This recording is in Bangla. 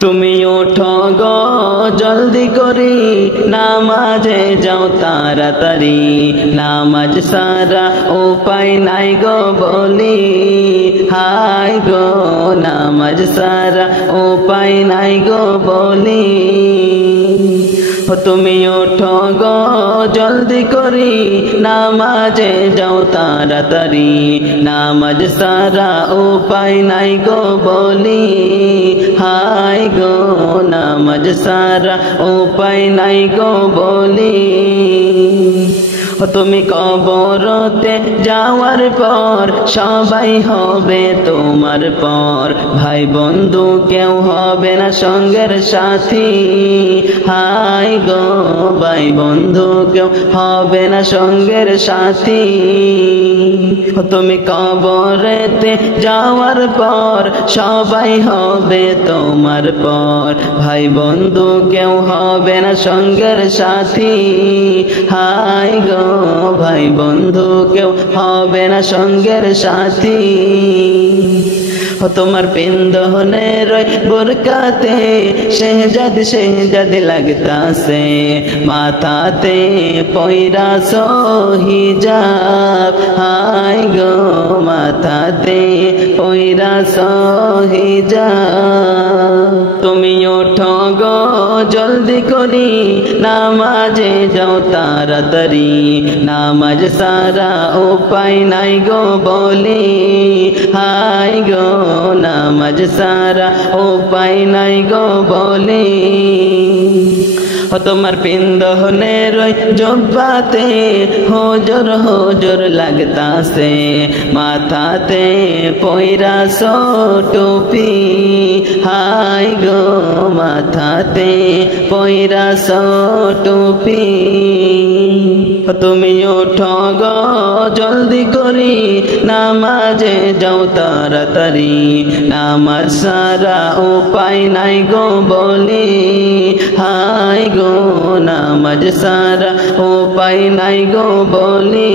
তুমি ওঠো গো জলদি করি নামাজে যাও তাড়াতাড়ি নামাজ সারা উপায় নাই গো বলি হায় গো নামাজ সারা উপায় নাই গো বলি তুমি ওঠো গো জলদি করি নামাজে যাও তাড়াতাড়ি নামাজ সারা উপায় নাই গো বলি হায় গো নামাজ সারা উপায় নাই গো বলি তুমি কবরতে যাওয়ার পর সবাই হবে তোমার পর ভাই বন্ধু কেউ হবে না সঙ্গের সাথী হায় গো ভাই বন্ধু কেউ হবে না সঙ্গের সাথী তুমি কবরেতে যাওয়ার পর সবাই হবে তোমার পর ভাই বন্ধু কেউ হবে না সঙ্গের সাথী হায় গো ভাই বন্ধু কেউ হবে না সঙ্গের সাথী তোমার পিন্দনের বোরকাতে শেহজাদ লাগতাছে মাথাতে পয়রা হিজাব হায় গো মাথাতে পয়রা হিজাব তুমি ওঠো গো জলদি করি নামাজে যাও তাড়াতাড়ি নামাজ সারা উপায় নাই গো বলি হায় গো নামাজ সারা উপায় নাই গো বলি তোমার পিন্দনের জব্বাতে হুজুর হুজুর লাগতাছে মাথাতে পয়রা টুপি হায় গো মাথাতে পয়রা টুপি তুমি ওঠো গো জলদি করি নামাজে যাও তাড়াতাড়ি নামাজ সারা উপায় নাই গো বলি হায় গো নামাজ সারা উপায় নাই গো বলি